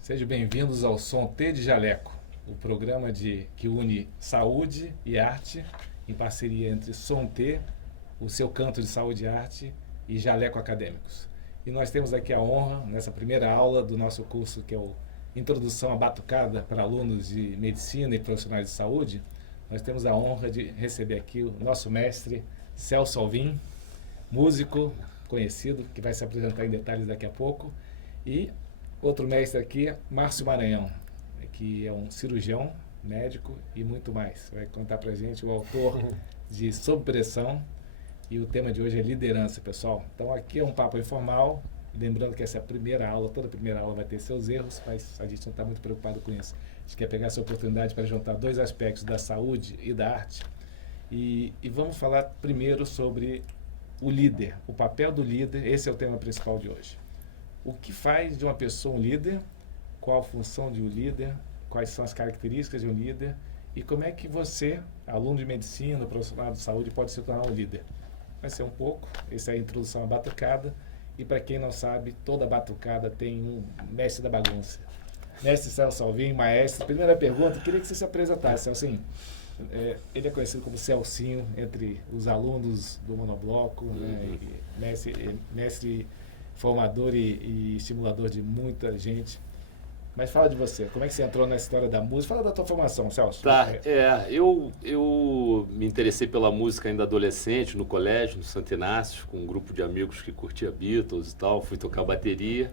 Sejam bem-vindos ao Som T de Jaleco, o programa que une saúde e arte, em parceria entre Som T, o seu canto de saúde e arte, e Jaleco Acadêmicos. E nós temos aqui a honra, nessa primeira aula do nosso curso, que é o Introdução à Batucada para alunos de medicina e profissionais de saúde, nós temos a honra de receber aqui o nosso mestre Celso Alvim, músico conhecido, que vai se apresentar em detalhes daqui a pouco, e outro mestre aqui, Márcio Maranhão, que é um cirurgião, médico e muito mais. Vai contar pra gente o autor de Sob Pressão, e o tema de hoje é liderança, pessoal. Então aqui é um papo informal, lembrando que essa é a primeira aula, toda primeira aula vai ter seus erros, mas a gente não está muito preocupado com isso. A gente quer pegar essa oportunidade para juntar dois aspectos da saúde e da arte. E vamos falar primeiro sobre o líder, o papel do líder. Esse é o tema principal de hoje. O que faz de uma pessoa um líder? Qual a função de um líder? Quais são as características de um líder? E como é que você, aluno de medicina, profissional de saúde, pode se tornar um líder? Vai ser um pouco, essa é a introdução à batucada. E para quem não sabe, toda batucada tem um mestre da bagunça. Mestre Celso Alvim, maestro. Primeira pergunta, queria que você se apresentasse, Celcinho. Ele é conhecido como Celcinho entre os alunos do Monobloco, né, mestre formador e estimulador de muita gente. Mas fala de você, como é que você entrou na história da música? Fala da tua formação, Celso. Eu me interessei pela música ainda adolescente, no colégio, no Santo Inácio, com um grupo de amigos que curtia Beatles e tal, fui tocar bateria.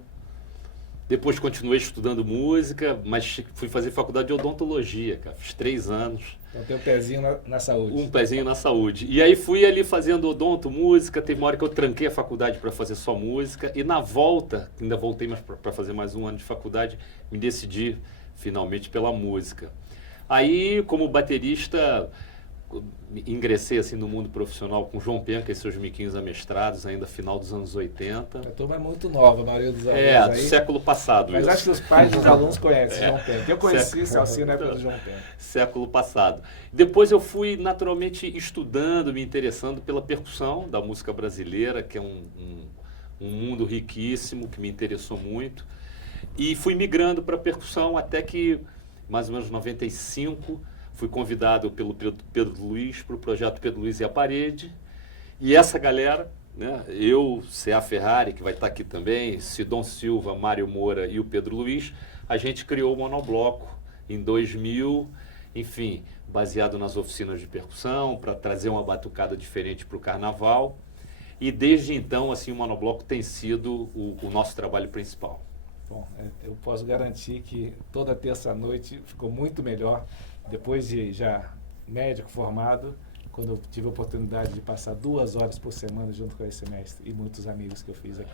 Depois continuei estudando música, mas fui fazer faculdade de odontologia, cara, fiz 3 anos. Então tem um pezinho na saúde. Um pezinho na saúde. E aí fui ali fazendo odonto, música, teve uma hora que eu tranquei a faculdade para fazer só música, e na volta, ainda voltei para fazer mais um ano de faculdade, me decidi finalmente pela música. Aí, como baterista, ingressei assim no mundo profissional com João Penca e seus miquinhos amestrados, ainda final dos anos 80. A turma é muito nova, a maioria dos alunos aí. Do século passado. Mas acho que os pais dos alunos conhecem João Penca. Eu conheci Celcinho na época do João Penca. Século passado. Depois eu fui naturalmente estudando, me interessando pela percussão da música brasileira, que é um mundo riquíssimo, que me interessou muito. E fui migrando para a percussão até que, mais ou menos 95, fui convidado pelo Pedro Luiz para o projeto Pedro Luiz e a Parede. E essa galera, né, eu, C.A. Ferrari, que vai estar aqui também, Sidon Silva, Mário Moura e o Pedro Luiz, a gente criou o Monobloco em 2000, enfim, baseado nas oficinas de percussão, para trazer uma batucada diferente para o carnaval. E desde então, assim, o Monobloco tem sido o nosso trabalho principal. Bom, eu posso garantir que toda terça-noite ficou muito melhor, depois de já médico formado, quando eu tive a oportunidade de passar 2 horas por semana junto com esse mestre e muitos amigos que eu fiz aqui.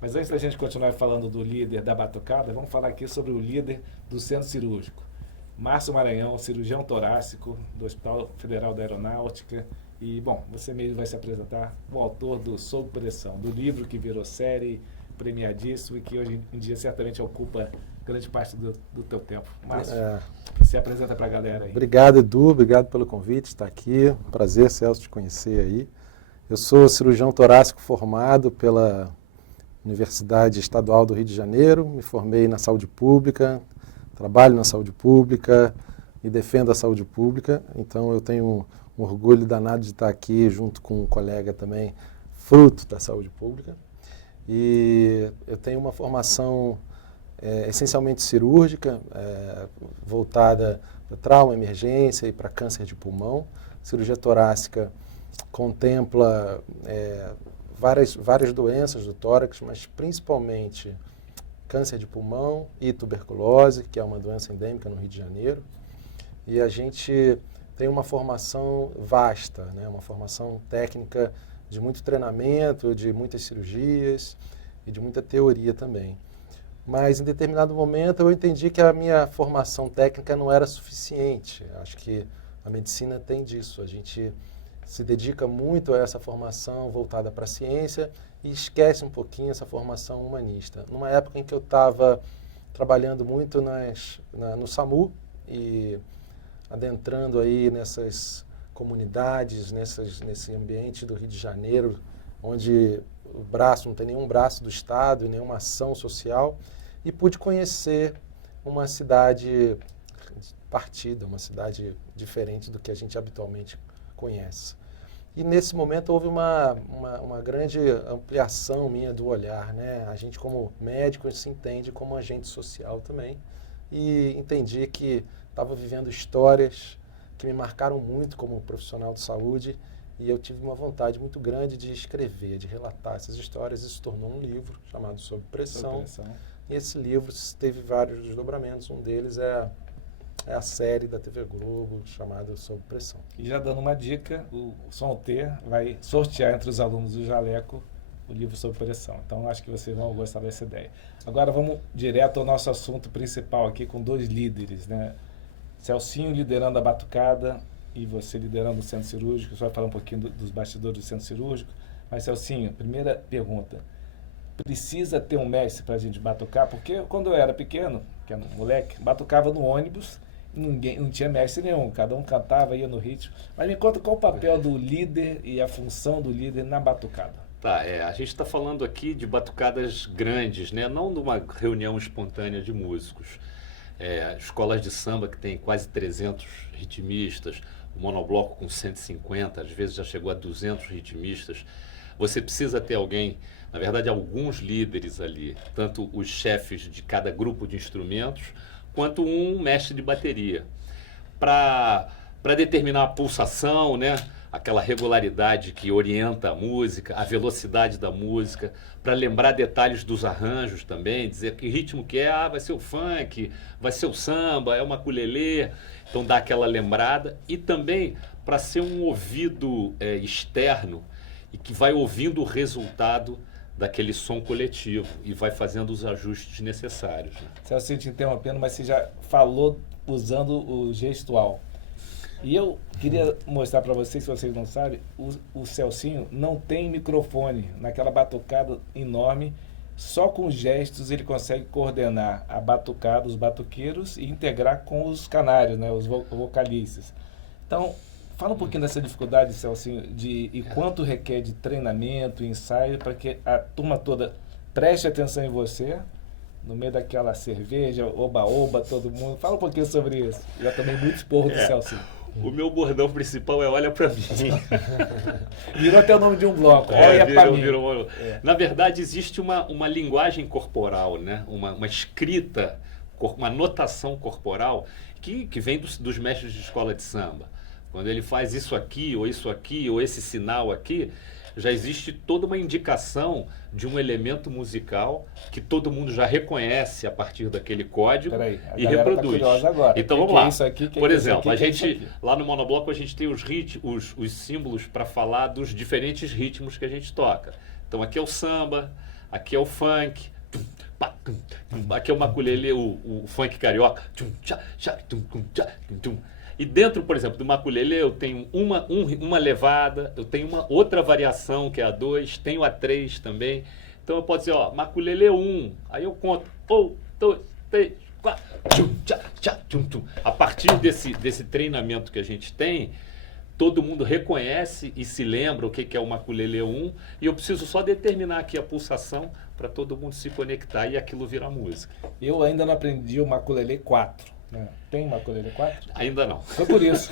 Mas antes da gente continuar falando do líder da batucada, vamos falar aqui sobre o líder do centro cirúrgico. Márcio Maranhão, cirurgião torácico do Hospital Federal da Aeronáutica. E, bom, você mesmo vai se apresentar, o autor do Sob Pressão, do livro que virou série, premiadíssimo e que hoje em dia certamente ocupa grande parte do teu tempo. Márcio, você apresenta para a galera aí. Obrigado, Edu, obrigado pelo convite, estar aqui. Prazer, Celso, te conhecer aí. Eu sou cirurgião torácico formado pela Universidade Estadual do Rio de Janeiro, me formei na saúde pública, trabalho na saúde pública e defendo a saúde pública, então eu tenho um orgulho danado de estar aqui junto com um colega também, fruto da saúde pública. E eu tenho uma formação essencialmente cirúrgica, voltada para trauma, emergência e para câncer de pulmão. Cirurgia torácica contempla várias doenças do tórax, mas principalmente câncer de pulmão e tuberculose, que é uma doença endêmica no Rio de Janeiro. E a gente tem uma formação vasta, né? Uma formação técnica de muito treinamento, de muitas cirurgias e de muita teoria também. Mas em determinado momento eu entendi que a minha formação técnica não era suficiente. Acho que a medicina tem disso. A gente se dedica muito a essa formação voltada para a ciência e esquece um pouquinho essa formação humanista. Numa época em que eu estava trabalhando muito no SAMU e adentrando aí nessas comunidades, nesse ambiente do Rio de Janeiro, onde o braço, não tem nenhum braço do Estado e nenhuma ação social, e pude conhecer uma cidade partida, uma cidade diferente do que a gente habitualmente conhece. E nesse momento houve uma grande ampliação minha do olhar, né? A gente como médico se entende como agente social também, e entendi que estava vivendo histórias que me marcaram muito como profissional de saúde, e eu tive uma vontade muito grande de escrever, de relatar essas histórias. Isso se tornou um livro chamado Sob Pressão. E esse livro teve vários desdobramentos. Um deles é a série da TV Globo chamada Sob Pressão. E já dando uma dica, o Som T vai sortear entre os alunos do Jaleco o livro Sob Pressão. Então acho que vocês vão gostar dessa ideia. Agora vamos direto ao nosso assunto principal aqui com dois líderes, né? Celcinho liderando a batucada e você liderando o centro cirúrgico. Você vai falar um pouquinho dos bastidores do centro cirúrgico. Mas, Celcinho, primeira pergunta. Precisa ter um mestre para a gente batucar? Porque quando eu era pequeno, que era um moleque, batucava no ônibus, não tinha mestre nenhum. Cada um cantava, ia no ritmo. Mas me conta qual o papel do líder e a função do líder na batucada. Tá, a gente está falando aqui de batucadas grandes, né? Não de uma reunião espontânea de músicos. Escolas de samba que tem quase 300 ritmistas, o monobloco com 150, às vezes já chegou a 200 ritmistas. Você precisa ter alguém, na verdade alguns líderes ali, tanto os chefes de cada grupo de instrumentos, quanto um mestre de bateria, para determinar a pulsação, né? Aquela regularidade que orienta a música, a velocidade da música, para lembrar detalhes dos arranjos também, dizer que ritmo que é, vai ser o funk, vai ser o samba, é uma ukulele, então dá aquela lembrada, e também para ser um ouvido externo e que vai ouvindo o resultado daquele som coletivo e vai fazendo os ajustes necessários. Né? Celso, te interrompendo, mas você já falou usando o gestual. E eu queria mostrar para vocês, se vocês não sabem, o Celcinho não tem microfone naquela batucada enorme. Só com gestos ele consegue coordenar a batucada, os batuqueiros, e integrar com os canários, né, os vocalistas. Então, fala um pouquinho dessa dificuldade, Celcinho, e quanto requer de treinamento, ensaio, para que a turma toda preste atenção em você, no meio daquela cerveja, oba-oba, todo mundo. Fala um pouquinho sobre isso. Já tomei muito esporro do Celcinho. O meu bordão principal é olha pra mim. Virou até o nome de um bloco. Olha pra mim. Na verdade, existe uma linguagem corporal, né? Uma escrita, uma notação corporal que vem dos mestres de escola de samba. Quando ele faz isso aqui, ou esse sinal aqui, já existe toda uma indicação de um elemento musical que todo mundo já reconhece a partir daquele código e reproduz. Tá agora. Então vamos lá. Isso aqui, por exemplo, a gente lá no monobloco a gente tem os símbolos para falar dos diferentes ritmos que a gente toca. Então aqui é o samba, aqui é o funk, aqui é o ukulele, o funk carioca. E dentro, por exemplo, do ukulele eu tenho uma levada, eu tenho uma outra variação que é a 2, tenho a 3 também. Então eu posso dizer, ó, ukulele 1, aí eu conto 1, 2, 3, 4, a partir desse treinamento que a gente tem, todo mundo reconhece e se lembra o que é o ukulele 1, e eu preciso só determinar aqui a pulsação para todo mundo se conectar e aquilo virar música. Eu ainda não aprendi o ukulele 4. Tem ukulele 4? Ainda não. Foi por isso.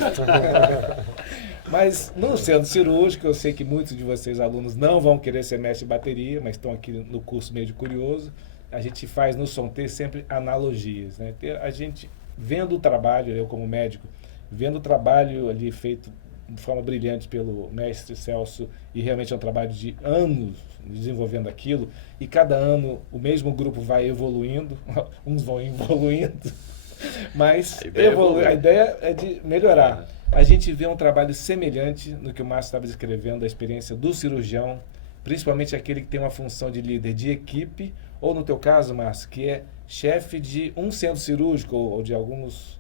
Mas no centro cirúrgico, eu sei que muitos de vocês, alunos, não vão querer ser mestre de bateria, mas estão aqui no curso meio de curioso. A gente faz no Som T sempre analogias, né? A gente vendo o trabalho, eu como médico, vendo o trabalho ali feito de forma brilhante pelo mestre Celso, e realmente é um trabalho de anos desenvolvendo aquilo, e cada ano o mesmo grupo vai evoluindo, uns vão evoluindo, mas a ideia é de melhorar. A gente vê um trabalho semelhante no que o Márcio estava descrevendo, a experiência do cirurgião, principalmente aquele que tem uma função de líder de equipe, ou no teu caso, Márcio, que é chefe de um centro cirúrgico ou de algumas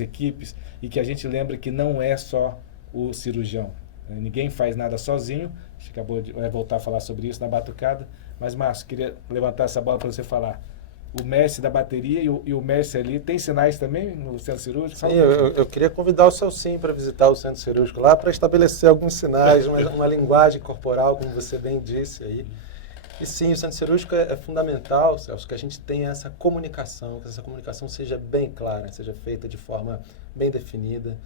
equipes, e que a gente lembra que não é só o cirurgião. Ninguém faz nada sozinho. A gente vai voltar a falar sobre isso na batucada. Mas, Márcio, queria levantar essa bola para você falar. o mestre da bateria e o mestre ali. Tem sinais também no centro cirúrgico? Sim, eu queria convidar o Celcinho para visitar o centro cirúrgico lá para estabelecer alguns sinais, uma linguagem corporal, como você bem disse aí. E sim, o centro cirúrgico é fundamental, Celso, que a gente tenha essa comunicação, que essa comunicação seja bem clara, seja feita de forma bem definida.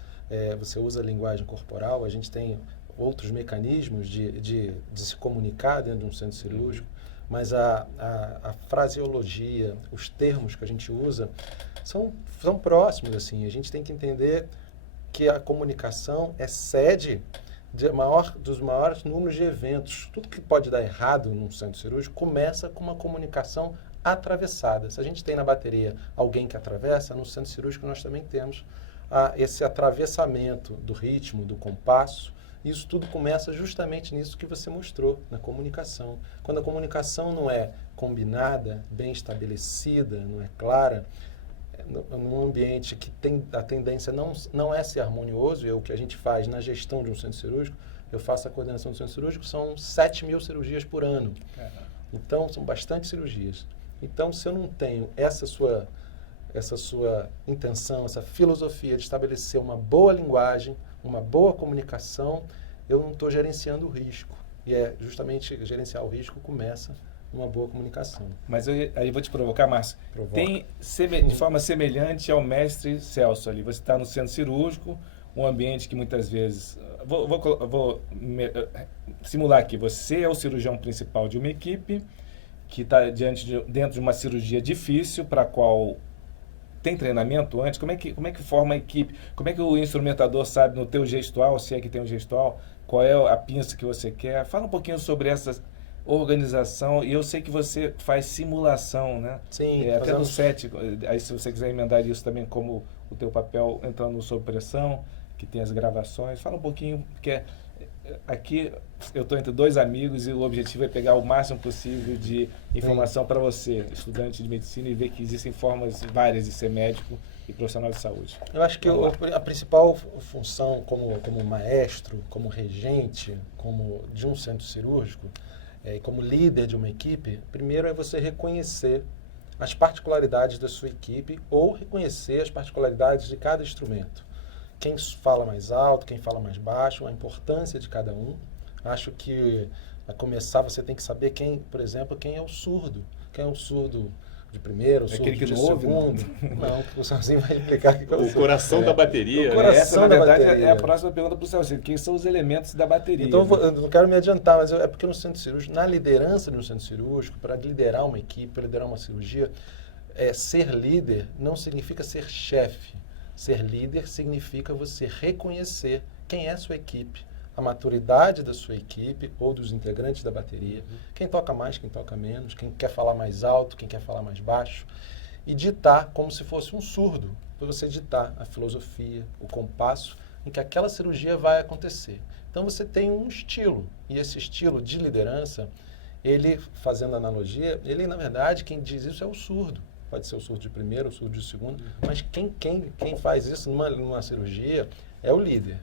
Você usa a linguagem corporal, a gente tem outros mecanismos de se comunicar dentro de um centro cirúrgico, mas a fraseologia, os termos que a gente usa são próximos, assim. A gente tem que entender que a comunicação é sede dos maiores números de eventos. Tudo que pode dar errado num centro cirúrgico começa com uma comunicação atravessada. Se a gente tem na bateria alguém que atravessa, no centro cirúrgico nós também temos esse atravessamento do ritmo, do compasso. Isso tudo começa justamente nisso que você mostrou, na comunicação. Quando a comunicação não é combinada, bem estabelecida, não é clara, num ambiente que tem a tendência não é ser harmonioso, é o que a gente faz na gestão de um centro cirúrgico. Eu faço a coordenação do centro cirúrgico, são 7.000 cirurgias por ano. Então, são bastante cirurgias. Então, se eu não tenho essa sua intenção, essa filosofia de estabelecer uma boa linguagem, uma boa comunicação, eu não estou gerenciando o risco. E justamente gerenciar o risco começa uma boa comunicação. Mas aí vou te provocar, Márcio. Tem, de forma semelhante ao mestre Celso ali, você está no centro cirúrgico, um ambiente que muitas vezes... Vou simular aqui, você é o cirurgião principal de uma equipe que está dentro de uma cirurgia difícil, para a qual tem treinamento antes. Como é que forma a equipe? Como é que o instrumentador sabe no teu gestual, se é que tem um gestual, qual é a pinça que você quer? Fala um pouquinho sobre essa organização, e eu sei que você faz simulação, né? Sim. Até no set, aí se você quiser emendar isso também como o teu papel entrando sob pressão, que tem as gravações. Fala um pouquinho, porque aqui eu estou entre dois amigos e o objetivo é pegar o máximo possível de informação para você, estudante de medicina, e ver que existem formas várias de ser médico e profissional de saúde. Eu acho que a principal função como maestro, como regente, de um centro cirúrgico, e como líder de uma equipe, primeiro é você reconhecer as particularidades da sua equipe ou reconhecer as particularidades de cada instrumento. Quem fala mais alto, quem fala mais baixo, a importância de cada um. Acho que, a começar, você tem que saber por exemplo, quem é o surdo. Quem é o surdo de primeiro, o surdo de segundo. Não, o Celcinho vai explicar aqui para você. O coração da bateria. Essa, na verdade, é a próxima pergunta para o Celcinho. Quem são os elementos da bateria? Então, eu não quero me adiantar, mas é porque no centro cirúrgico, na liderança de um centro cirúrgico, para liderar uma equipe, para liderar uma cirurgia, ser líder não significa ser chefe. Ser líder significa você reconhecer quem é a sua equipe, a maturidade da sua equipe ou dos integrantes da bateria, quem toca mais, quem toca menos, quem quer falar mais alto, quem quer falar mais baixo, e ditar como se fosse um surdo, para você ditar a filosofia, o compasso em que aquela cirurgia vai acontecer. Então você tem um estilo, e esse estilo de liderança, ele, fazendo analogia, ele na verdade, quem diz isso é o surdo. Pode ser o surdo de primeiro, o surdo de segundo, mas quem faz isso numa cirurgia é o líder.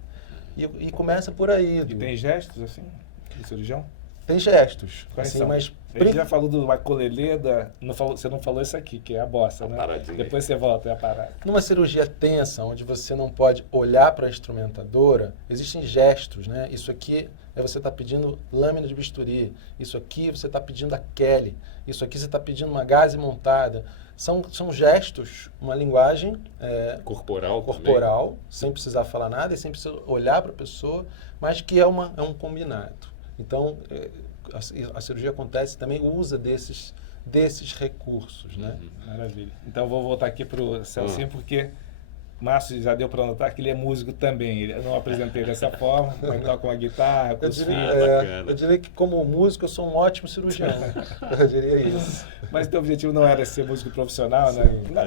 E começa por aí. E tem gestos, assim, do cirurgião? Tem gestos. Quais assim, são? Mas Ele já falou do macolelê, você não falou isso aqui, que é a bossa, né? Depois você volta, é a parada. Numa cirurgia tensa, onde você não pode olhar para a instrumentadora, existem gestos, né? Isso aqui você está pedindo lâmina de bisturi, isso aqui você está pedindo a Kelly, isso aqui você está pedindo uma gaze montada. São gestos, uma linguagem corporal, sem precisar falar nada e sem precisar olhar para a pessoa, mas que é um combinado. Então, a cirurgia acontece também, usa desses recursos, né? Maravilha. Então, vou voltar aqui para o Celcinho, porque Márcio já deu para notar que ele é músico também. Eu não apresentei dessa forma, mas toca uma guitarra com os filhos. Eu diria que, como músico, eu sou um ótimo cirurgião. Eu diria isso. Mas o teu objetivo não era ser músico profissional, sim, né?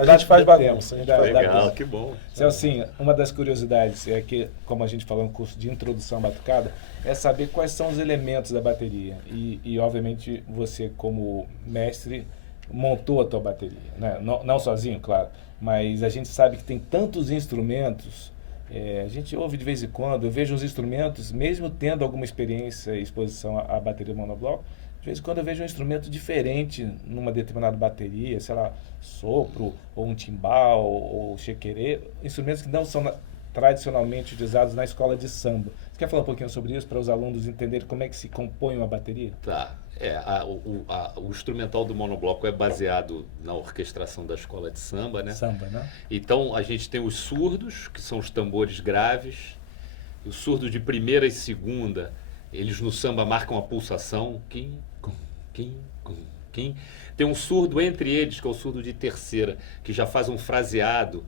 A gente faz bagunça. Legal, que bom. Celcinho, uma das curiosidades é que, como a gente falou no curso de introdução à batucada, é saber quais são os elementos da bateria. E obviamente, você, como mestre, montou a tua bateria. Né? Não sozinho, claro. Mas a gente sabe que tem tantos instrumentos, a gente ouve de vez em quando, eu vejo os instrumentos, mesmo tendo alguma experiência e exposição à bateria monobloco, de vez em quando eu vejo um instrumento diferente numa determinada bateria, sei lá, sopro, ou um timbal, ou chequerê, instrumentos que não são tradicionalmente utilizados na escola de samba. Você quer falar um pouquinho sobre isso, para os alunos entenderem como é que se compõe uma bateria? Tá. O instrumental do monobloco é baseado na orquestração da escola de samba, né? Samba, né? Então, a gente tem os surdos, que são os tambores graves. Os surdos de primeira e segunda, eles no samba marcam a pulsação. Quim, cum, quim, cum, quim. Tem um surdo entre eles, que é o surdo de terceira, que já faz um fraseado,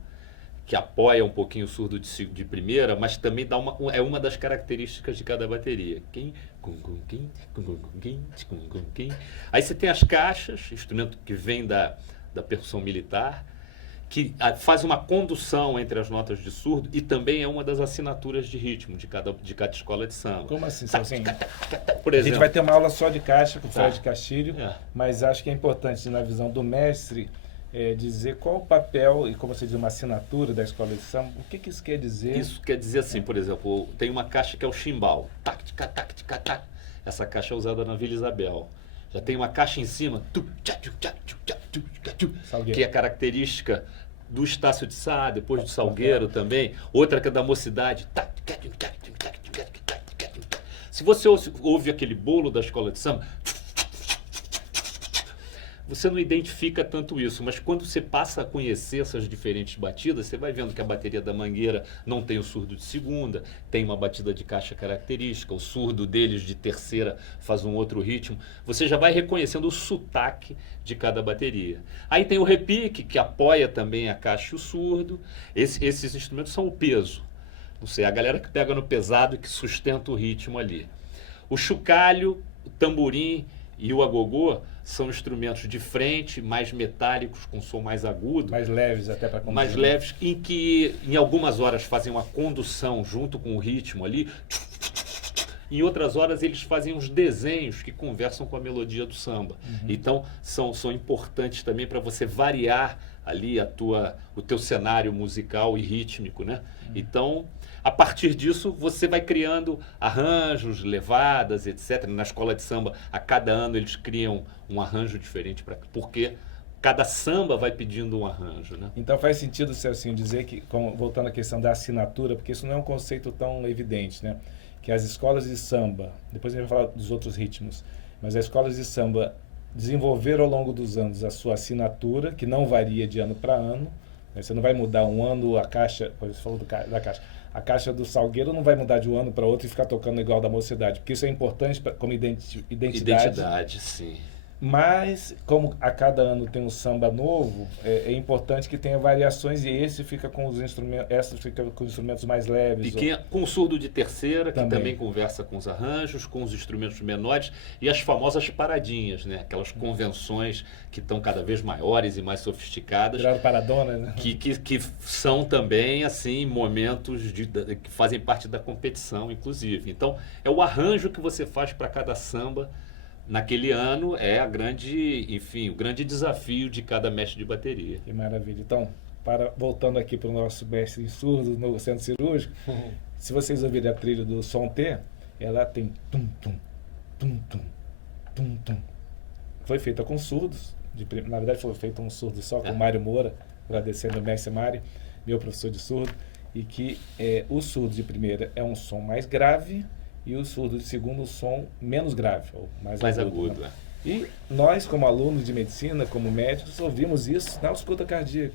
que apoia um pouquinho o surdo de primeira, mas também é uma das características de cada bateria. Quim, cum, cum, quim, cum, cum, quim, cum, cum, quim. Aí você tem as caixas, instrumento que vem da percussão militar, que faz uma condução entre as notas de surdo e também é uma das assinaturas de ritmo de cada escola de samba. Como assim? Por A exemplo, gente vai ter uma aula só de caixa com o Tá. Fred Castilho, É. mas acho que é importante, na visão do mestre, dizer qual o papel e, como você diz, uma assinatura da escola de samba. O que isso quer dizer? isso quer dizer assim, por exemplo, tem uma caixa que é o chimbal. Tac, tica, tac, tica, tac. Essa caixa é usada na Vila Isabel. Já tem uma caixa em cima, Salgueiro. que é característica do Estácio de Sá, depois do Salgueiro também. Outra que é da Mocidade. Se você ouve aquele bolo da escola de samba, você não identifica tanto isso, mas quando você passa a conhecer essas diferentes batidas, você vai vendo que a bateria da Mangueira não tem o surdo de segunda, tem uma batida de caixa característica, o surdo deles de terceira faz um outro ritmo. Você já vai reconhecendo o sotaque de cada bateria. Aí tem o repique, que apoia também a caixa e o surdo. Esses instrumentos são o peso. Não sei, a galera que pega no pesado e que sustenta o ritmo ali. O chocalho, o tamborim e o agogô são instrumentos de frente, mais metálicos, com som mais agudo. Mais leves até para conduzir. Mais leves, em que em algumas horas fazem uma condução junto com o ritmo ali. Em outras horas eles fazem uns desenhos que conversam com a melodia do samba. Então são importantes também para você variar ali o teu cenário musical e rítmico, né? Então, a partir disso, você vai criando arranjos, levadas, etc. Na escola de samba, a cada ano eles criam um arranjo diferente, porque cada samba vai pedindo um arranjo, né? Então faz sentido, Celcinho, dizer que, voltando à questão da assinatura, porque isso não é um conceito tão evidente, né? Que as escolas de samba, depois a gente vai falar dos outros ritmos, mas as escolas de samba desenvolveram ao longo dos anos a sua assinatura, que não varia de ano para ano, né? Você não vai mudar um ano a caixa, você falou da caixa, a caixa do Salgueiro não vai mudar de um ano para outro e ficar tocando igual da Mocidade, porque isso é importante como identidade. Identidade, sim. Mas, como a cada ano tem um samba novo, é importante que tenha variações e esse fica com os instrumentos, essa fica com os instrumentos mais leves. Com o surdo de terceira, que também conversa com os arranjos, com os instrumentos menores e as famosas paradinhas, né? Aquelas convenções que estão cada vez maiores e mais sofisticadas. Viraram paradona, né? Que são também, assim, momentos que fazem parte da competição, inclusive. Então, é o arranjo que você faz para cada samba naquele ano é o grande desafio de cada mestre de bateria. Que maravilha. Então, voltando aqui para o nosso mestre em surdo no centro cirúrgico, se vocês ouvirem a trilha do Som T, ela tem tum tum tum tum tum tum. Foi feita com surdos, na verdade foi feita um surdo só com o Mário Moura, agradecendo o mestre Mário, meu professor de surdo, e que o surdo de primeira é um som mais grave e o surdo de segundo, um som menos grave, ou mais agudo. Né? E nós, como alunos de medicina, como médicos, ouvimos isso na ausculta cardíaca.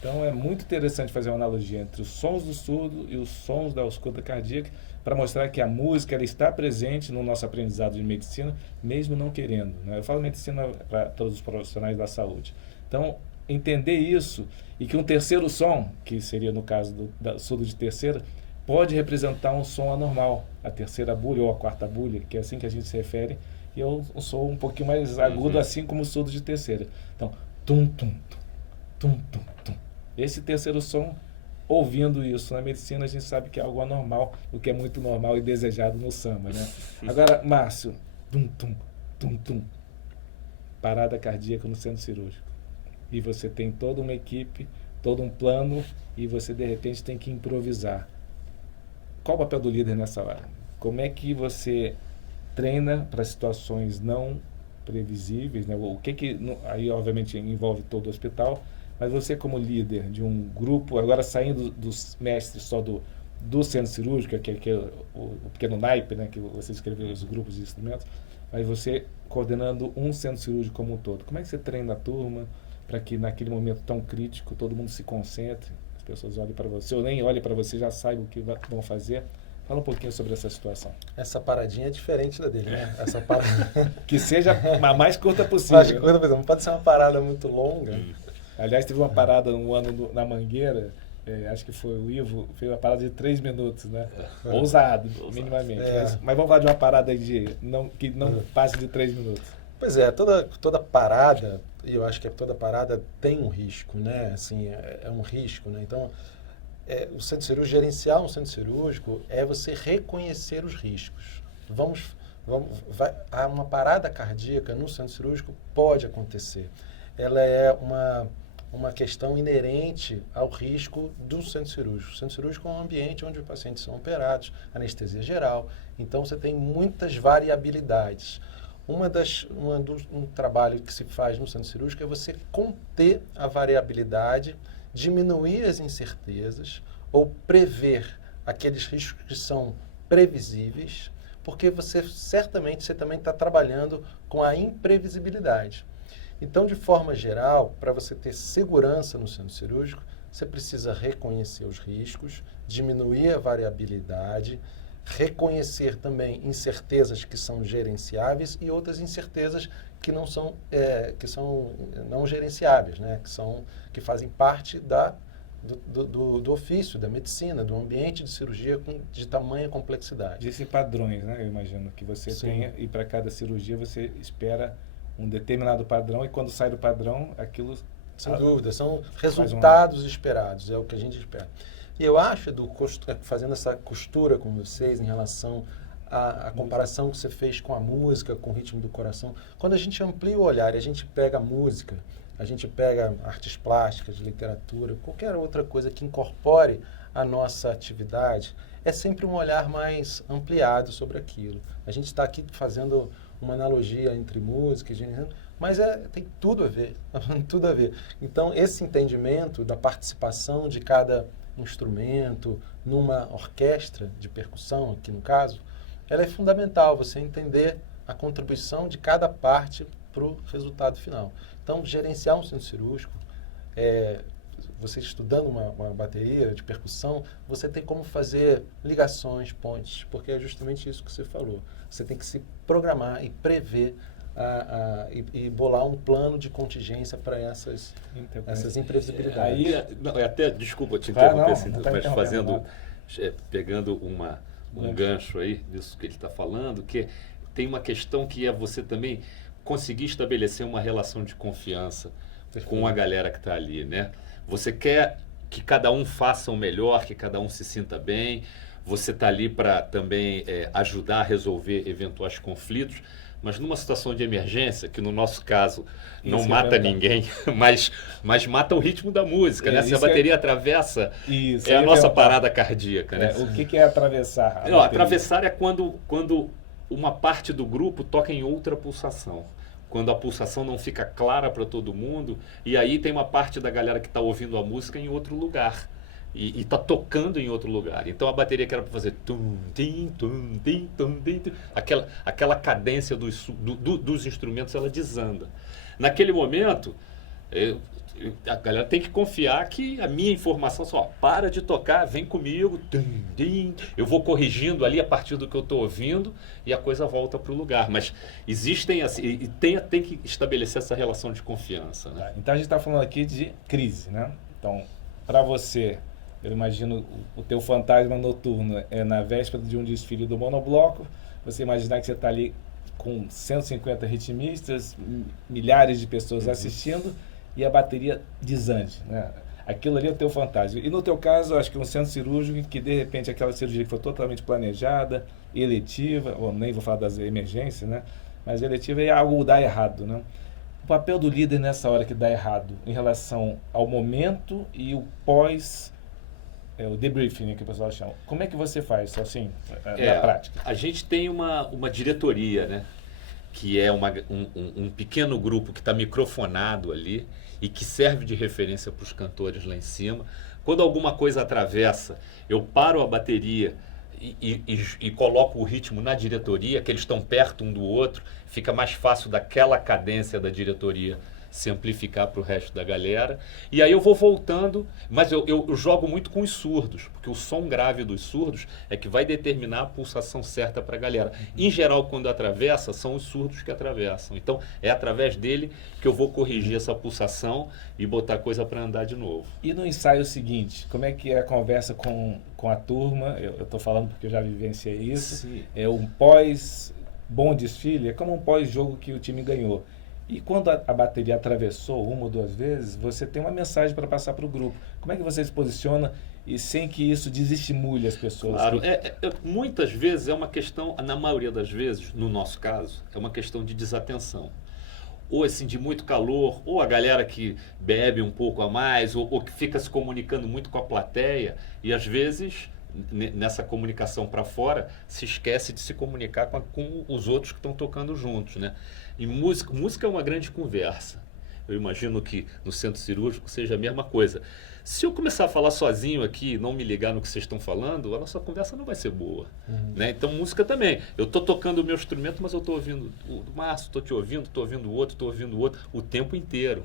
Então é muito interessante fazer uma analogia entre os sons do surdo e os sons da ausculta cardíaca para mostrar que a música ela está presente no nosso aprendizado de medicina, mesmo não querendo. Né? Eu falo medicina para todos os profissionais da saúde. Então, entender isso e que um terceiro som, que seria no caso do surdo de terceira, pode representar um som anormal, a terceira bulha ou a quarta bulha, que é assim que a gente se refere, e eu sou um pouquinho mais agudo, assim como o surdo de terceira. Então, tum, tum, tum, tum, tum, tum. Esse terceiro som, ouvindo isso na medicina, a gente sabe que é algo anormal, o que é muito normal e desejado no samba, né? Agora, Márcio, tum, tum, tum, tum, parada cardíaca no centro cirúrgico. E você tem toda uma equipe, todo um plano, e você, de repente, tem que improvisar. Qual o papel do líder nessa hora? Como é que você treina para situações não previsíveis, né? O que aí obviamente envolve todo o hospital, mas você como líder de um grupo, agora saindo dos mestres só do centro cirúrgico, que é o pequeno naipe, né, que você escreveu os grupos de instrumentos, mas você coordenando um centro cirúrgico como um todo. Como é que você treina a turma para que naquele momento tão crítico todo mundo se concentre, as pessoas olhem para você, ou nem olhem para você, já saibam o que vão fazer? Fala um pouquinho sobre essa situação. Essa paradinha é diferente da dele, né? Essa parada... Que seja a mais curta possível. Mais curta possível. Não pode ser uma parada muito longa. Aliás, teve uma parada um ano na Mangueira, acho que foi o Ivo, fez uma parada de 3 minutos, né? Ousado, minimamente. Mas vamos falar de uma parada aí que não passe de 3 minutos. Pois é, toda parada, e eu acho que toda parada tem um risco, né? Assim, é um risco, né? Então, o centro cirúrgico, gerenciar um centro cirúrgico é você reconhecer os riscos. Uma parada cardíaca no centro cirúrgico pode acontecer. Ela é uma questão inerente ao risco do centro cirúrgico. O centro cirúrgico é um ambiente onde os pacientes são operados, anestesia geral, então você tem muitas variabilidades. Um trabalho que se faz no centro cirúrgico é você conter a variabilidade, diminuir as incertezas ou prever aqueles riscos que são previsíveis, porque certamente você também está trabalhando com a imprevisibilidade. Então, de forma geral, para você ter segurança no centro cirúrgico, você precisa reconhecer os riscos, diminuir a variabilidade, reconhecer também incertezas que são gerenciáveis e outras incertezas que não são, não gerenciáveis, né? que fazem parte do ofício, da medicina, do ambiente de cirurgia de tamanha complexidade. Existem padrões, né? Eu imagino que você tenha, e para cada cirurgia você espera um determinado padrão, e quando sai do padrão, aquilo... Sem dúvida, são resultados esperados, é o que a gente espera. E eu acho, Edu, fazendo essa costura com vocês em relação à comparação que você fez com a música, com o ritmo do coração, quando a gente amplia o olhar e a gente pega a música, a gente pega artes plásticas, literatura, qualquer outra coisa que incorpore a nossa atividade, é sempre um olhar mais ampliado sobre aquilo. A gente está aqui fazendo uma analogia entre música e gênero, mas tem tudo a ver, tudo a ver. Então, esse entendimento da participação de cada instrumento numa orquestra de percussão, aqui no caso, ela é fundamental, você entender a contribuição de cada parte para o resultado final. Então, gerenciar um centro cirúrgico, você estudando uma bateria de percussão, você tem como fazer ligações, pontes, porque é justamente isso que você falou. Você tem que se programar e prever e bolar um plano de contingência para essas imprevisibilidades. Desculpa te interromper, mas pegando um gancho aí disso que ele está falando, que tem uma questão que é você também conseguir estabelecer uma relação de confiança com a galera que está ali, né? Você quer que cada um faça o melhor, que cada um se sinta bem, você está ali para também ajudar a resolver eventuais conflitos, mas numa situação de emergência, que no nosso caso não mata ninguém, mas mata o ritmo da música, né? Se a bateria atravessa, é a nossa parada cardíaca, né? O que é atravessar? Atravessar é quando uma parte do grupo toca em outra pulsação. Quando a pulsação não fica clara para todo mundo, e aí tem uma parte da galera que está ouvindo a música em outro lugar. E está tocando em outro lugar. Então a bateria que era para fazer tum, tim, tum, tim, tum, tim, tum, aquela cadência dos instrumentos, ela desanda. Naquele momento, a galera tem que confiar que a minha informação só para de tocar, vem comigo, tum, tim, eu vou corrigindo ali a partir do que eu estou ouvindo e a coisa volta para o lugar. Mas existem assim, e tem que estabelecer essa relação de confiança, né? Então a gente está falando aqui de crise, né? Então, para você, eu imagino o teu fantasma noturno na véspera de um desfile do monobloco, você imaginar que você está ali com 150 ritmistas, milhares de pessoas assistindo e a bateria desande, né? Aquilo ali é o teu fantasma. E no teu caso, eu acho que um centro cirúrgico que de repente aquela cirurgia que foi totalmente planejada, eletiva, ou nem vou falar das emergências, né? Mas eletiva é algo dá errado, né? O papel do líder nessa hora que dá errado em relação ao momento e o pós, o debriefing, né, que o pessoal chama. Como é que você faz, assim, na prática? A gente tem uma diretoria, né? que é um pequeno grupo que está microfonado ali e que serve de referência para os cantores lá em cima. Quando alguma coisa atravessa, eu paro a bateria e coloco o ritmo na diretoria, que eles estão perto um do outro, fica mais fácil daquela cadência da diretoria se amplificar para o resto da galera. E aí eu vou voltando, mas eu jogo muito com os surdos, porque o som grave dos surdos é que vai determinar a pulsação certa para a galera. Em geral, quando atravessa, são os surdos que atravessam. Então, é através dele que eu vou corrigir essa pulsação e botar coisa para andar de novo. E no ensaio seguinte, como é que é a conversa com a turma? Eu estou falando porque eu já vivenciei isso. Sim. É um pós-bom desfile, é como um pós-jogo que o time ganhou. E quando a bateria atravessou uma ou duas vezes, você tem uma mensagem para passar para o grupo. Como é que você se posiciona e sem que isso desestimule as pessoas? Claro, muitas vezes é uma questão, na maioria das vezes, no nosso caso, é uma questão de desatenção. Ou assim, de muito calor, ou a galera que bebe um pouco a mais, ou que fica se comunicando muito com a plateia, e às vezes, nessa comunicação para fora, se esquece de se comunicar com os outros que estão tocando juntos, né? E música é uma grande conversa. Eu imagino que no centro cirúrgico seja a mesma coisa. Se eu começar a falar sozinho aqui e não me ligar no que vocês estão falando, a nossa conversa não vai ser boa. Né? Então, música também. Eu estou tocando o meu instrumento, mas eu estou ouvindo o Márcio, estou te ouvindo, estou ouvindo o outro o tempo inteiro.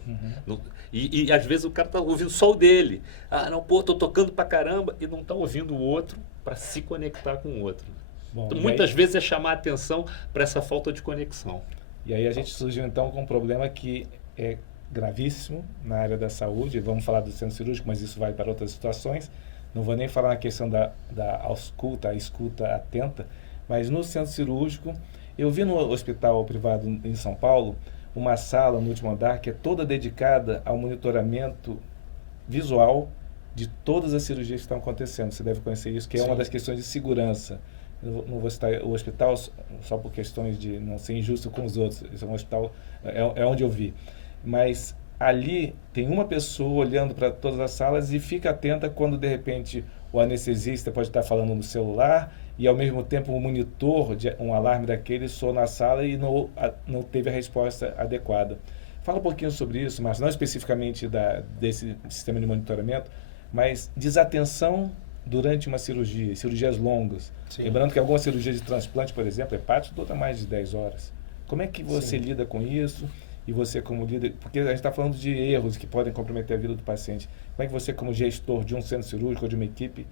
E às vezes o cara está ouvindo só o dele. Ah, não, pô, estou tocando pra caramba e não está ouvindo o outro para se conectar com o outro. Bom, então, muitas vezes é chamar a atenção para essa falta de conexão. E aí a gente surgiu então com um problema que é gravíssimo na área da saúde. Vamos falar do centro cirúrgico, mas isso vai para outras situações. Não vou nem falar na questão da escuta atenta, mas no centro cirúrgico, eu vi no hospital privado em São Paulo uma sala no último andar que é toda dedicada ao monitoramento visual de todas as cirurgias que estão acontecendo. Você deve conhecer isso, que é uma das questões de segurança. Eu não vou citar o hospital só por questões de não ser injusto com os outros. Esse é um hospital, é onde eu vi. Mas ali tem uma pessoa olhando para todas as salas e fica atenta quando, de repente, o anestesista pode estar falando no celular e, ao mesmo tempo, um monitor, um alarme daquele soa na sala e não teve a resposta adequada. Fala um pouquinho sobre isso, mas não especificamente desse sistema de monitoramento, mas desatenção durante uma cirurgia, cirurgias longas. Sim. Lembrando que alguma cirurgia de transplante, por exemplo, hepático dura mais de 10 horas. Como é que você lida com isso? E você como líder, porque a gente está falando de erros que podem comprometer a vida do paciente. Como é que você, como gestor de um centro cirúrgico ou de uma equipe,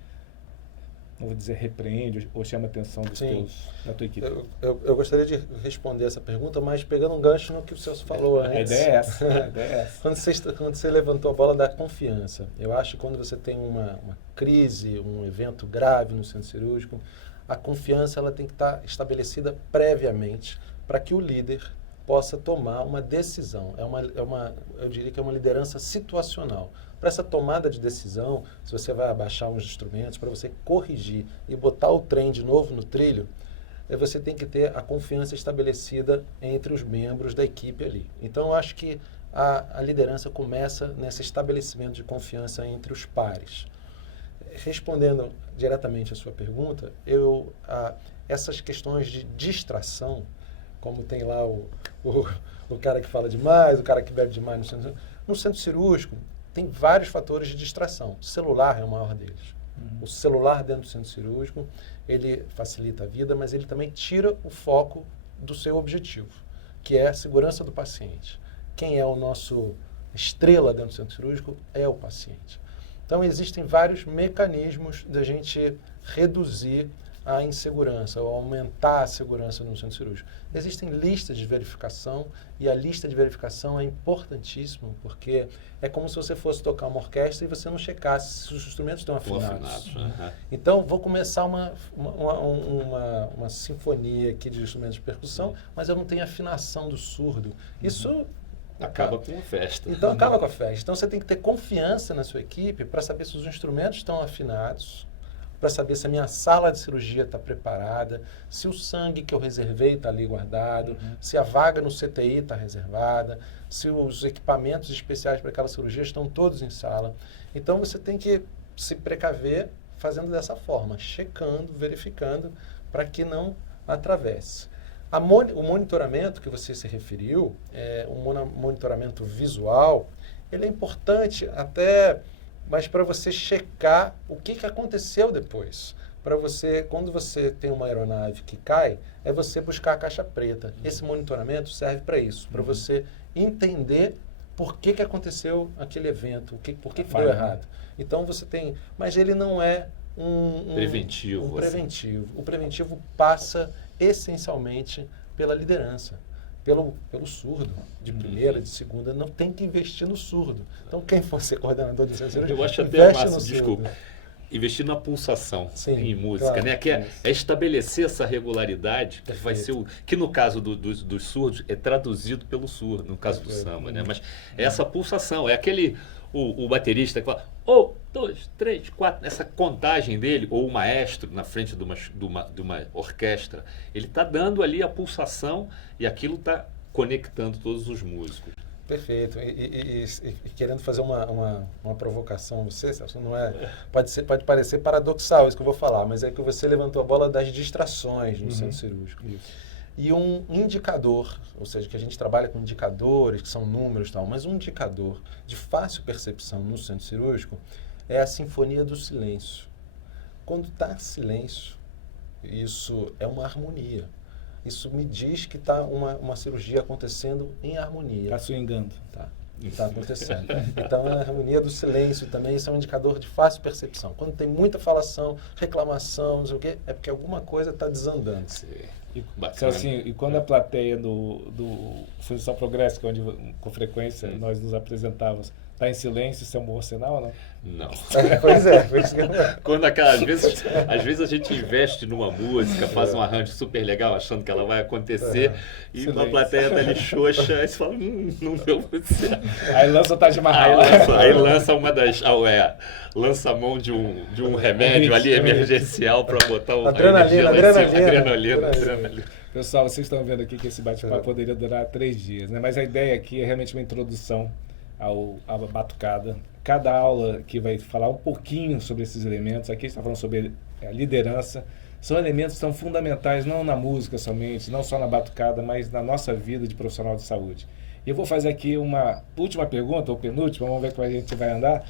não vou dizer repreende ou chama a atenção da tua equipe? Eu gostaria de responder essa pergunta, mas pegando um gancho no que o Celso falou antes. A ideia é essa. Quando você levantou a bola da confiança, eu acho que quando você tem uma crise, um evento grave no centro cirúrgico, a confiança ela tem que estar estabelecida previamente para que o líder possa tomar uma decisão. Eu diria que é uma liderança situacional. Para essa tomada de decisão, se você vai abaixar uns instrumentos, para você corrigir e botar o trem de novo no trilho, você tem que ter a confiança estabelecida entre os membros da equipe ali. Então, eu acho que a liderança começa nesse estabelecimento de confiança entre os pares. Respondendo diretamente à sua pergunta, essas questões de distração, como tem lá o cara que fala demais, o cara que bebe demais no centro cirúrgico, tem vários fatores de distração. O celular é o maior deles. O celular dentro do centro cirúrgico, ele facilita a vida, mas ele também tira o foco do seu objetivo, que é a segurança do paciente. Quem é o nosso estrela dentro do centro cirúrgico é o paciente. Então, existem vários mecanismos da gente reduzir a insegurança ou aumentar a segurança no centro cirúrgico. Existem listas de verificação e a lista de verificação é importantíssima porque é como se você fosse tocar uma orquestra e você não checasse se os instrumentos estão afinados. Então, vou começar uma sinfonia aqui de instrumentos de percussão, mas eu não tenho afinação do surdo. Isso acaba com a festa. Então, acaba com a festa. Então, você tem que ter confiança na sua equipe para saber se os instrumentos estão afinados, para saber se a minha sala de cirurgia está preparada, se o sangue que eu reservei está ali guardado, se a vaga no CTI está reservada, se os equipamentos especiais para aquela cirurgia estão todos em sala. Então, você tem que se precaver fazendo dessa forma, checando, verificando, para que não atravesse. O monitoramento que você se referiu, monitoramento visual, ele é importante até, mas para você checar o que aconteceu depois. Quando você tem uma aeronave que cai, é você buscar a caixa preta. Esse monitoramento serve para isso, para você entender por que aconteceu aquele evento, por que deu errado. Então você tem, mas ele não é preventivo. Preventivo. O preventivo passa essencialmente pela liderança, pelo surdo, de primeira, de segunda, não tem que investir no surdo. Então quem for ser coordenador de centro cirúrgico, eu acho até investe massa, no desculpa. surdo. Investir na pulsação. Sim, em música, claro, né? Que é estabelecer essa regularidade, que vai ser que no caso dos surdos é traduzido pelo surdo, no caso do samba, né? Mas essa pulsação, é aquele o baterista que fala 1, 2, 3, 4, essa contagem dele, ou o maestro na frente de uma orquestra, ele está dando ali a pulsação e aquilo está conectando todos os músicos. Perfeito. E querendo fazer uma provocação, você não é, pode parecer paradoxal isso que eu vou falar, mas é que você levantou a bola das distrações no centro cirúrgico. Isso. E um indicador, ou seja, que a gente trabalha com indicadores, que são números e tal, mas um indicador de fácil percepção no centro cirúrgico é a sinfonia do silêncio. Quando está silêncio, isso é uma harmonia. Isso me diz que está uma cirurgia acontecendo em harmonia. Está swingando. Está acontecendo. Então, a harmonia do silêncio também, isso é um indicador de fácil percepção. Quando tem muita falação, reclamação, não sei o quê, é porque alguma coisa está desandando. E quando a plateia do Fundação Progresso, que é onde com frequência nós nos apresentávamos, está em silêncio, isso é um bom sinal ou não? Não. Pois é. Quando às vezes a gente investe numa música, faz um arranjo super legal, achando que ela vai acontecer, e silêncio. Uma plateia tá ali xoxa, aí você fala, não deu muito certo. Aí lança o Taj Mahal. Aí lança uma das... lança a mão de um remédio ali emergencial para botar o adrenalina. Pessoal, vocês estão vendo aqui que esse bate-papo poderia durar 3 dias, né? Mas a ideia aqui é realmente uma introdução à batucada. Cada aula que vai falar um pouquinho sobre esses elementos, aqui a gente está falando sobre a liderança, são elementos que são fundamentais não na música somente, não só na batucada, mas na nossa vida de profissional de saúde. E eu vou fazer aqui uma última pergunta, ou penúltima, vamos ver como a gente vai andar,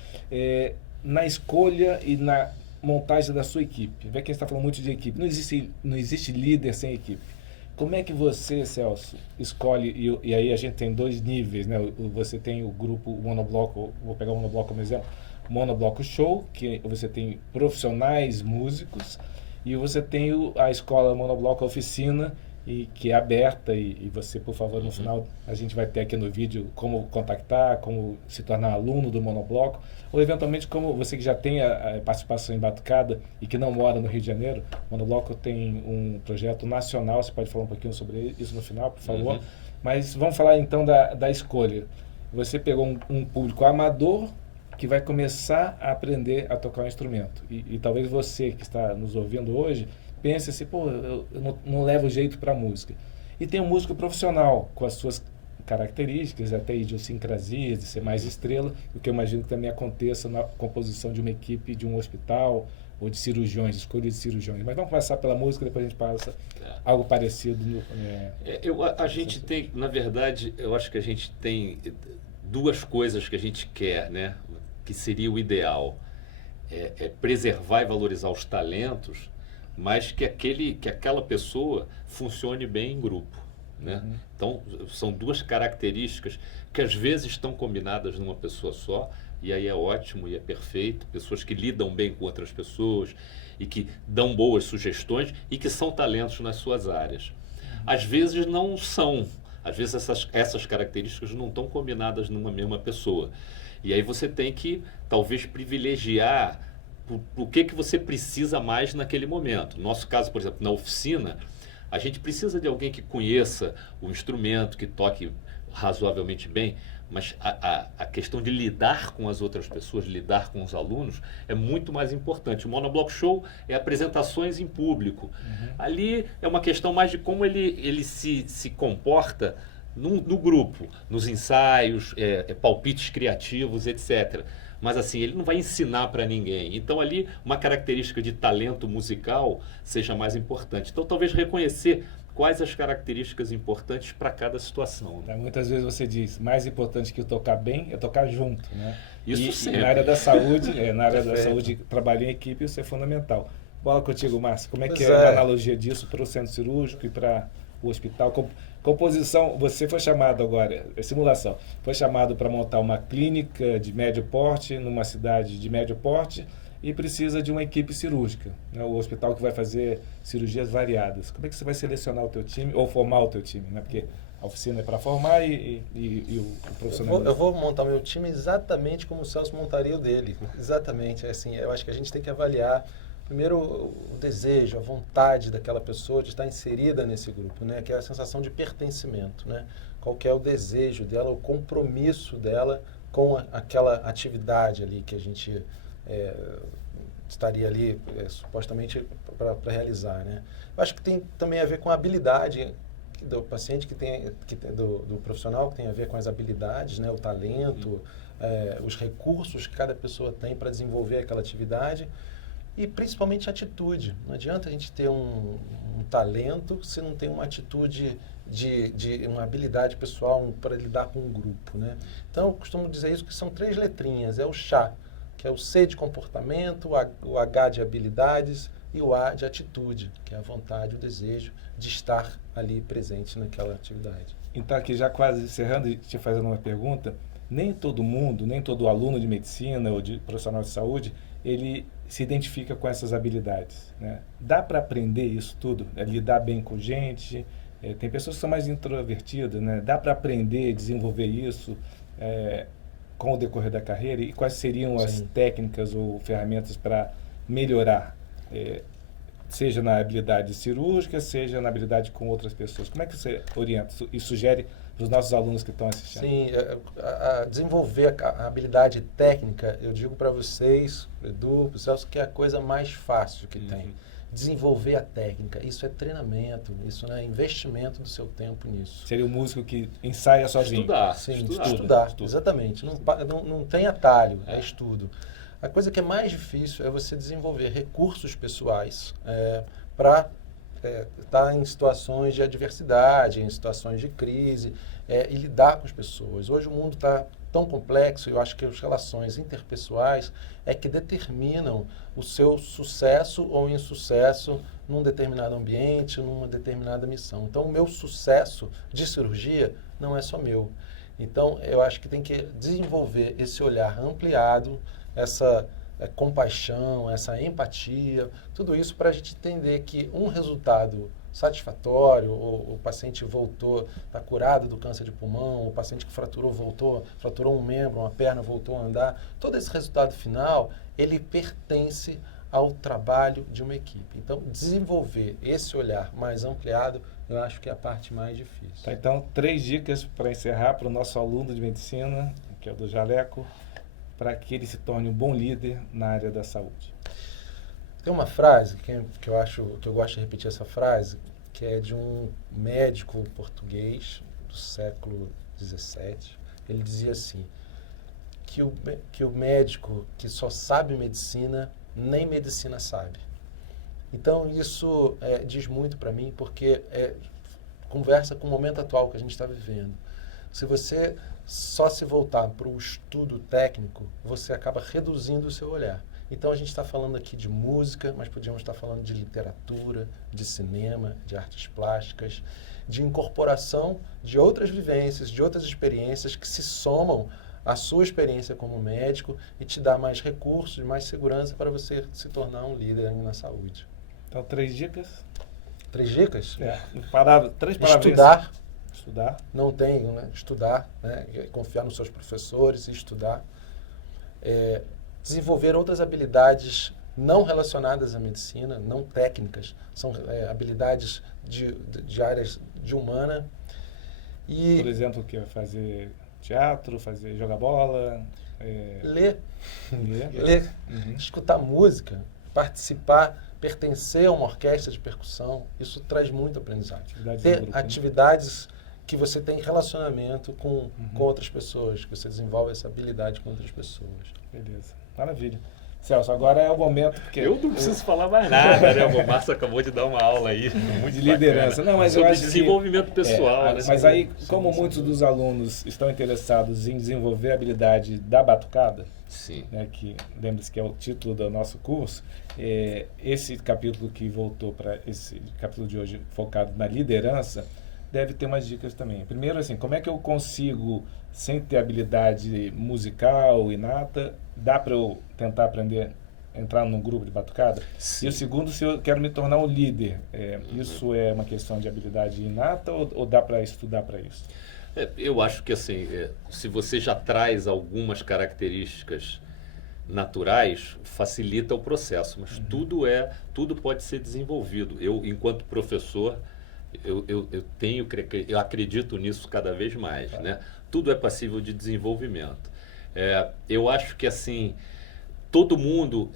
na escolha e na montagem da sua equipe. Vê que a gente está falando muito de equipe, não existe líder sem equipe. Como é que você, Celso, escolhe, e aí a gente tem 2 níveis, né? Você tem o grupo monobloco, vou pegar o monobloco como exemplo, monobloco show, que você tem profissionais músicos, e você tem a escola monobloco oficina, que é aberta, e você, por favor, no final, a gente vai ter aqui no vídeo como contactar, como se tornar aluno do monobloco, ou eventualmente como você que já tem a participação em batucada e que não mora no Rio de Janeiro, o monobloco tem um projeto nacional, você pode falar um pouquinho sobre isso no final, por favor, mas vamos falar então da escolha. Você pegou um público amador que vai começar a aprender a tocar um instrumento, e talvez você que está nos ouvindo hoje pense assim, eu não levo jeito para a música. E tem um músico profissional, com as suas características, até idiosincrasias, de ser mais estrela, o que eu imagino que também aconteça na composição de uma equipe de um hospital, ou de cirurgiões, escolha de cirurgiões. Mas vamos começar pela música, depois a gente passa algo parecido. A gente tem, na verdade, eu acho que a gente tem 2 coisas que a gente quer, né? Que seria o ideal. É preservar e valorizar os talentos, mas que aquela pessoa funcione bem em grupo, né? Então, são 2 características que às vezes estão combinadas numa pessoa só, e aí é ótimo e é perfeito. Pessoas que lidam bem com outras pessoas e que dão boas sugestões e que são talentos nas suas áreas. Às vezes não são, às vezes essas características não estão combinadas numa mesma pessoa. E aí você tem que, talvez, privilegiar o que você precisa mais naquele momento. No nosso caso, por exemplo, na oficina, a gente precisa de alguém que conheça o instrumento, que toque razoavelmente bem, mas a questão de lidar com as outras pessoas, lidar com os alunos, é muito mais importante. O monobloco show é apresentações em público. Ali é uma questão mais de como ele se comporta no grupo, nos ensaios, palpites criativos, etc. Mas assim, ele não vai ensinar para ninguém. Então ali, uma característica de talento musical seja mais importante. Então talvez reconhecer quais as características importantes para cada situação. Né? Muitas vezes você diz, mais importante que tocar bem é tocar junto, né? Isso sempre. Na área da saúde, trabalhar em equipe, isso é fundamental. Bola contigo, Márcio. Como é que é a analogia disso para o centro cirúrgico e para o hospital? Composição, você foi chamado agora, simulação, foi chamado para montar uma clínica de médio porte numa cidade de médio porte e precisa de uma equipe cirúrgica, né? O hospital que vai fazer cirurgias variadas. Como é que você vai selecionar o teu time ou formar o teu time, né? Porque a oficina é para formar e o profissional... Eu vou montar o meu time exatamente como o Celso montaria o dele. Exatamente. Assim, eu acho que a gente tem que avaliar primeiro o desejo, a vontade daquela pessoa de estar inserida nesse grupo, né? Que é a sensação de pertencimento, né? Qual que é o desejo dela, o compromisso dela com aquela atividade ali que a gente estaria ali supostamente para realizar, né? Eu acho que tem também a ver com a habilidade do paciente, do profissional, que tem a ver com as habilidades, né? O talento, os recursos que cada pessoa tem para desenvolver aquela atividade. E principalmente a atitude. Não adianta a gente ter um talento se não tem uma atitude de uma habilidade pessoal para lidar com um grupo, né? Então, eu costumo dizer isso, que são 3 letrinhas. É o CHA, que é o C de comportamento, o H de habilidades e o A de atitude, que é a vontade, o desejo de estar ali presente naquela atividade. Então, aqui já quase encerrando e te fazendo uma pergunta, nem todo mundo, nem todo aluno de medicina ou de profissional de saúde, ele se identifica com essas habilidades, né? Dá para aprender isso tudo? Lidar bem com gente? Tem pessoas que são mais introvertidas, né? Dá para aprender, desenvolver isso com o decorrer da carreira? E quais seriam as técnicas ou ferramentas para melhorar? Seja na habilidade cirúrgica, seja na habilidade com outras pessoas. Como é que você orienta e sugere para os nossos alunos que estão assistindo? Sim, desenvolver a habilidade técnica, eu digo para vocês, Edu, para o Celso, que é a coisa mais fácil que tem. Desenvolver a técnica, isso é treinamento, isso é investimento do seu tempo nisso. Seria o músico que ensaia sozinho. Estudar. Sim, estudar. Exatamente. Não tem atalho, é estudo. A coisa que é mais difícil é você desenvolver recursos pessoais para estar em situações de adversidade, em situações de crise, e lidar com as pessoas. Hoje o mundo está tão complexo, eu acho que as relações interpessoais é que determinam o seu sucesso ou insucesso num determinado ambiente, numa determinada missão. Então, o meu sucesso de cirurgia não é só meu. Então, eu acho que tem que desenvolver esse olhar ampliado, essa compaixão, essa empatia, tudo isso para a gente entender que um resultado satisfatório, o paciente voltou, está curado do câncer de pulmão, o paciente que fraturou um membro, uma perna, voltou a andar, todo esse resultado final, ele pertence ao trabalho de uma equipe. Então, desenvolver esse olhar mais ampliado, eu acho que é a parte mais difícil. Tá, então, 3 dicas para encerrar para o nosso aluno de medicina, que é o do Jaleco, para que ele se torne um bom líder na área da saúde. Tem uma frase que eu gosto de repetir essa frase, que é de um médico português do século XVII. Ele dizia assim, que o médico que só sabe medicina, nem medicina sabe. Então, isso diz muito para mim, porque conversa com o momento atual que a gente está vivendo. Se você só se voltar para o estudo técnico, você acaba reduzindo o seu olhar. Então, a gente está falando aqui de música, mas podíamos estar falando de literatura, de cinema, de artes plásticas, de incorporação de outras vivências, de outras experiências que se somam à sua experiência como médico e te dá mais recursos, mais segurança para você se tornar um líder na saúde. Então, 3 dicas? 3 dicas? 3 palavras. Estudar. Não tem, né? Estudar, né? Confiar nos seus professores e estudar. Desenvolver outras habilidades não relacionadas à medicina, não técnicas, são habilidades de áreas de humana. E por exemplo, que fazer teatro, jogar bola, ler, escutar música, participar, pertencer a uma orquestra de percussão, isso traz muito aprendizado. Ter atividades que você tem relacionamento com outras pessoas, que você desenvolve essa habilidade com outras pessoas. Beleza, maravilha. Celso, agora é o momento, porque Eu não preciso falar mais nada, né? O Márcio acabou de dar uma aula aí muito de liderança. Não, mas eu sobre acho desenvolvimento pessoal. Né? Mas aí, como muitos dos alunos estão interessados em desenvolver a habilidade da batucada, Sim. né, que lembre-se que é o título do nosso curso, esse capítulo que voltou para esse capítulo de hoje focado na liderança, deve ter umas dicas também. Primeiro, assim, como é que eu consigo, sem ter habilidade musical inata, dá para eu tentar aprender, entrar num grupo de batucada? Sim. E o segundo, se eu quero me tornar um líder, isso é uma questão de habilidade inata ou dá para estudar para isso? Eu acho que assim, se você já traz algumas características naturais, facilita o processo, mas tudo pode ser desenvolvido. Eu, enquanto professor, eu acredito nisso cada vez mais, né? Tudo é passível de desenvolvimento. Eu acho que assim, todo mundo,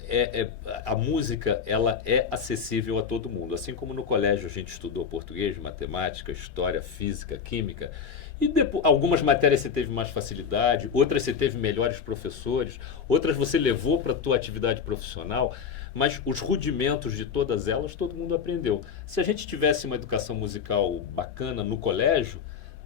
a música, ela é acessível a todo mundo. Assim como no colégio a gente estudou português, matemática, história, física, química, e depois, algumas matérias você teve mais facilidade, outras você teve melhores professores, outras você levou para a tua atividade profissional, mas os rudimentos de todas elas todo mundo aprendeu. Se a gente tivesse uma educação musical bacana no colégio,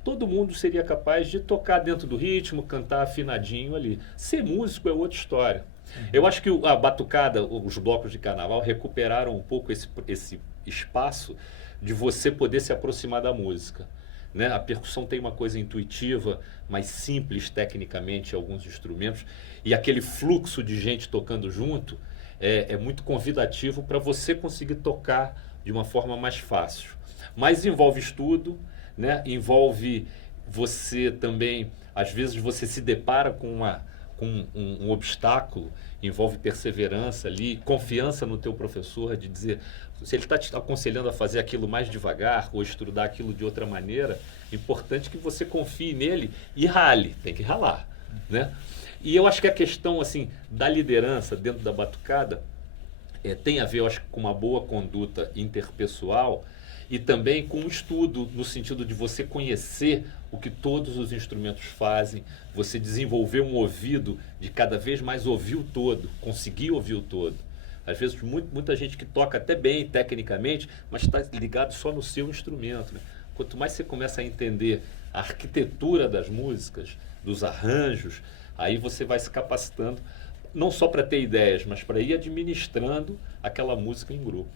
todo mundo seria capaz de tocar dentro do ritmo, cantar afinadinho ali. Ser músico é outra história. Eu acho que a batucada, os blocos de carnaval recuperaram um pouco esse espaço de você poder se aproximar da música. Né? A percussão tem uma coisa intuitiva, mais simples tecnicamente, alguns instrumentos, e aquele fluxo de gente tocando junto é muito convidativo para você conseguir tocar de uma forma mais fácil. Mas envolve estudo, né? Envolve você também, às vezes você se depara com um obstáculo, envolve perseverança ali, confiança no teu professor, de dizer, se ele está te aconselhando a fazer aquilo mais devagar ou estudar aquilo de outra maneira, é importante que você confie nele e rale, tem que ralar, né? E eu acho que a questão assim da liderança dentro da batucada tem a ver, eu acho, com uma boa conduta interpessoal e também com o estudo, no sentido de você conhecer o que todos os instrumentos fazem, você desenvolver um ouvido de cada vez mais ouvir o todo, conseguir ouvir o todo. Às vezes muita gente que toca até bem tecnicamente, mas está ligado só no seu instrumento. Né? Quanto mais você começa a entender a arquitetura das músicas, dos arranjos, aí você vai se capacitando, não só para ter ideias, mas para ir administrando aquela música em grupo.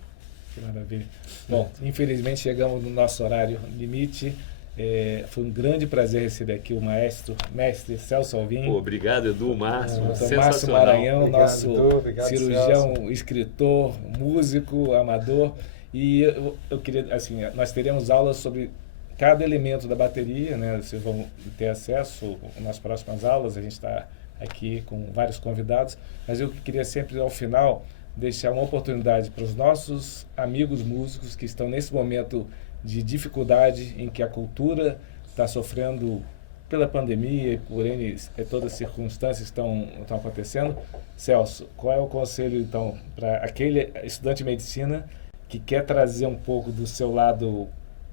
Que maravilha. Bom, infelizmente chegamos no nosso horário limite. Foi um grande prazer receber aqui o mestre Celso Alvim. Pô, obrigado, Edu, Márcio. Márcio Maranhão, Obrigado, nosso Edu, cirurgião, Celso. escritor, músico, amador. E eu queria, assim, nós teremos aulas sobre cada elemento da bateria, né? Vocês vão ter acesso nas próximas aulas. A gente está aqui com vários convidados. Mas eu queria sempre, ao final, deixar uma oportunidade para os nossos amigos músicos que estão nesse momento de dificuldade em que a cultura está sofrendo pela pandemia e por todas as circunstâncias que estão acontecendo. Celso, qual é o conselho, então, para aquele estudante de medicina que quer trazer um pouco do seu lado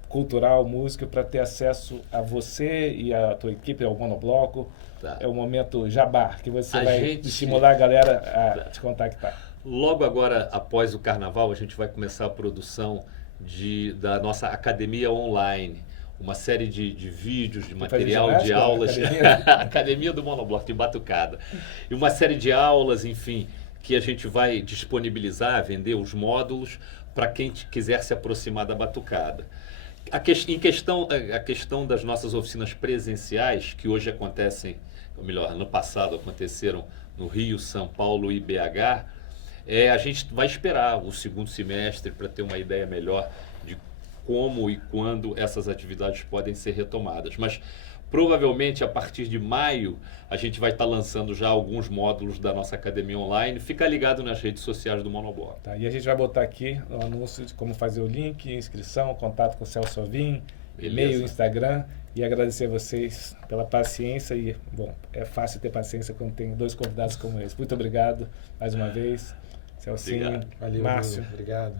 cultural, música, para ter acesso a você e a tua equipe, ao Monobloco? Tá. É o momento jabá, que você vai gente estimular a galera a te contactar. Logo agora, após o carnaval, a gente vai começar a produção da nossa academia online. Uma série de vídeos, de material, de aulas. Academia do Monobloco, de batucada. E uma série de aulas, enfim, que a gente vai disponibilizar, vender os módulos para quem quiser se aproximar da batucada. A questão das nossas oficinas presenciais, que hoje acontecem, ou melhor, ano passado aconteceram no Rio, São Paulo e BH, a gente vai esperar o segundo semestre para ter uma ideia melhor de como e quando essas atividades podem ser retomadas. Mas provavelmente a partir de maio a gente vai estar lançando já alguns módulos da nossa academia online. Fica ligado nas redes sociais do Monobloco. Tá, e a gente vai botar aqui no anúncio de como fazer o link, inscrição, contato com o Celso Alvim, e-mail, Instagram. E agradecer a vocês pela paciência. E, bom, é fácil ter paciência quando tem dois convidados como esse. Muito obrigado mais uma vez. Celcinho, Valeu, Márcio. obrigado.